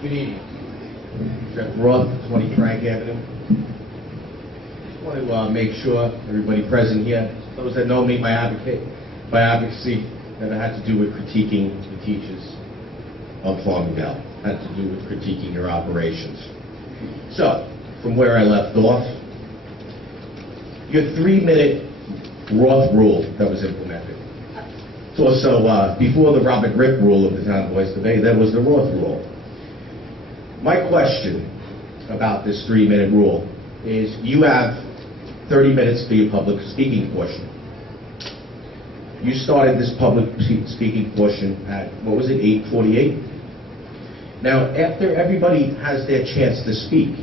Good evening. Jeff Roth, 20 Frank Avenue. Just want to make sure everybody present here, those that know me, my advocacy never had to do with critiquing the teachers of Farmingdale. Had to do with critiquing your operations. So, from where I left off, your 3-minute Roth rule that was implemented. It's also, before the Robert Rick rule of the town of Oyster Bay, there was the Roth rule. My question about this 3-minute rule is you have 30 minutes for your public speaking portion. You started this public speaking portion at, what was it, 8:48? Now, after everybody has their chance to speak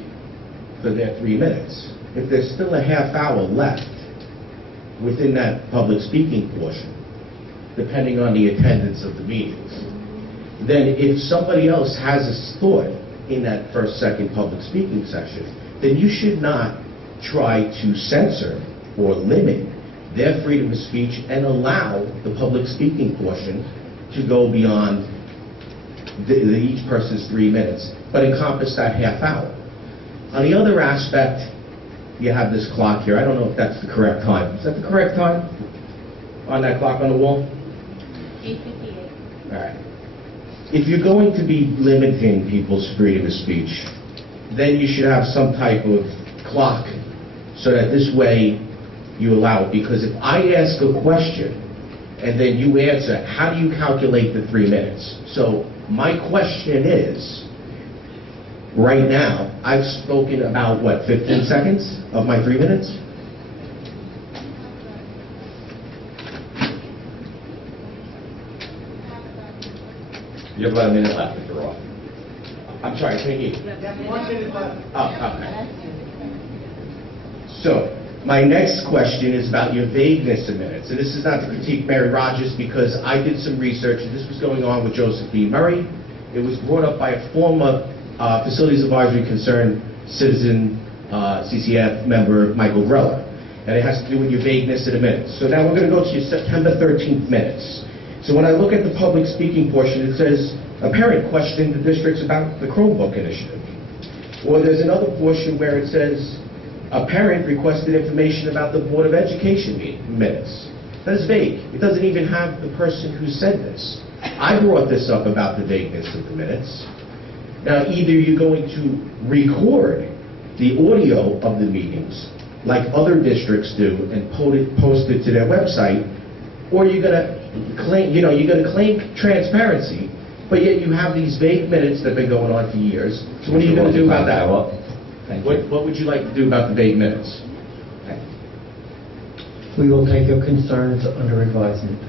for their 3 minutes, if there's still a half hour left within that public speaking portion, depending on the attendance of the meetings, then if somebody else has a thought in that second public speaking session, then you should not try to censor or limit their freedom of speech and allow the public speaking portion to go beyond each person's 3 minutes, but encompass that half hour. On the other aspect, you have this clock here. I don't know if that's the correct time. Is that the correct time on that clock on the wall? 8:58. All right. If you're going to be limiting people's freedom of speech, then you should have some type of clock so that this way you allow it. Because if I ask a question and then you answer, how do you calculate the 3 minutes? So my question is, right now, I've spoken about, what, 15 seconds of my 3 minutes? You have about a minute left if you're off. I'm sorry, I can't hear you. You have 1 minute left. Oh, okay. So, my next question is about your vagueness of minutes. And this is not to critique Mary Rogers, because I did some research, and this was going on with Joseph B. Murray. It was brought up by a former Facilities Advisory Concern citizen, CCF member, Michael Grella. And it has to do with your vagueness of the minutes. So now we're going to go to your September 13th minutes. So when I look at the public speaking portion, it says, a parent questioned the districts about the Chromebook initiative. Or there's another portion where it says, a parent requested information about the Board of Education minutes. That is vague. It doesn't even have the person who said this. I brought this up about the vagueness of the minutes. Now, either you're going to record the audio of the meetings, like other districts do, and post it to their website, or you're going to claim, you're going to claim transparency, but yet you have these vague minutes that have been going on for years. So what are you going to do about that? What would you like to do about the vague minutes? We will take your concerns under advisement.